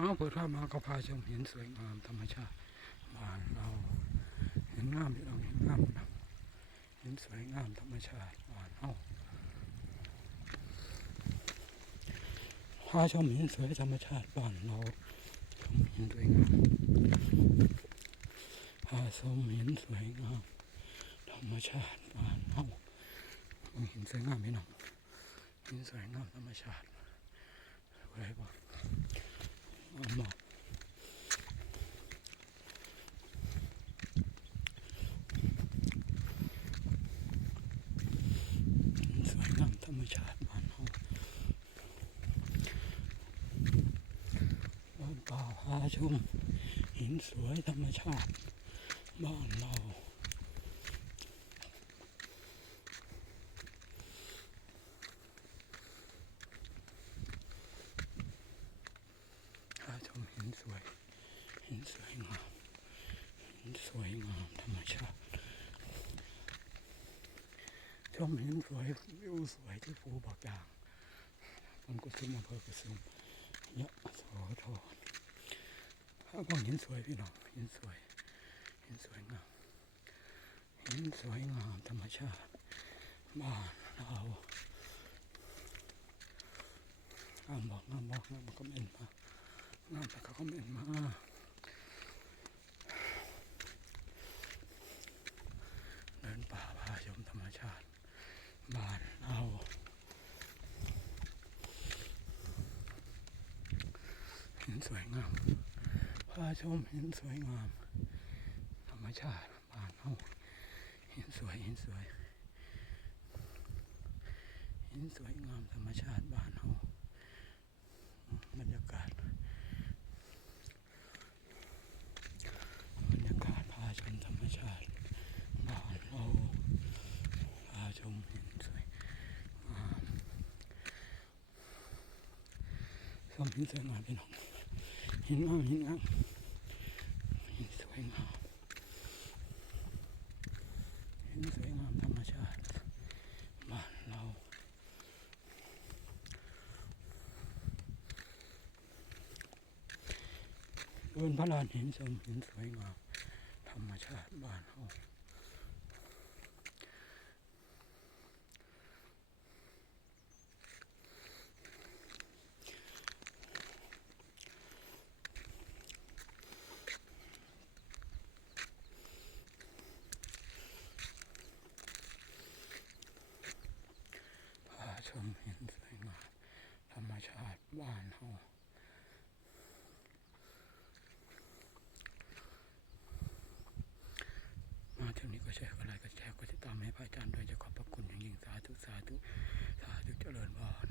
เอาเปิดภาพมาก็พาชมเห็นสวยงามธรรมชาติบ้านเราเห็นงามพี่น้องเห็นงามนะเห็นสวยงามธรรมชาติบ้านเฮาพาชมเห็นสวยธรรมชาติบ้านเราชมเห็นสวยงามพาชมเห็นสวยงามธรรมชาติบ้านเฮาเห็นสวยงามพี่น้องเห็นสวยงามธรรมชาติสวยบ่อาหมอก สวยงามธรรม ชาติบ้านเฮาบ้านป่าพาชมหินสวยธรรมชาติบ้านเราพาชมหินสวยหินสวยงามหินสวยงามธรรมชาติ ชมเห็นสวยวิวสวยที่ภูบากยางบนกุศุมอำเภอกุศุมยะโสธรถ้าบางเห็นสวยพี่น้องเห็นสวยเห็นสวยงามเห็นสวยงามธรรมชาติ บ้านเรางามบอกงามบอกงามบอกก็เม็นมางามแต่ก็เม็นมาเดินป่าพาชมธรรมชาติ บ้านเราเห็น สวยงาม พาชมเห็นสวยงาม ธรรมชาติบ้านเราเห็นสวยเห็นสวย เห็นสวยงามธรรมชาติบ้านเราบรรยากาศบรรยากาศพาชมธรรมชาติบ้านเราพาชมเห็นสวยงามชมเห็นสวยงามพี่น้อง ห็นงามเห็นงามเห็นสวยงามเห็นสวยงามธรรมชาติบ้านเราเดินพระลานเห็นชมเห็นสวยงามธรรมชาติบ้านเรา งนี้ก็ช่วยอะไรก็แชร์ก็จะตามให้พระอาจารย์ดยจะขอบพระคุณอย่างยิ่งสาธุสาธุสาธุเจริญพร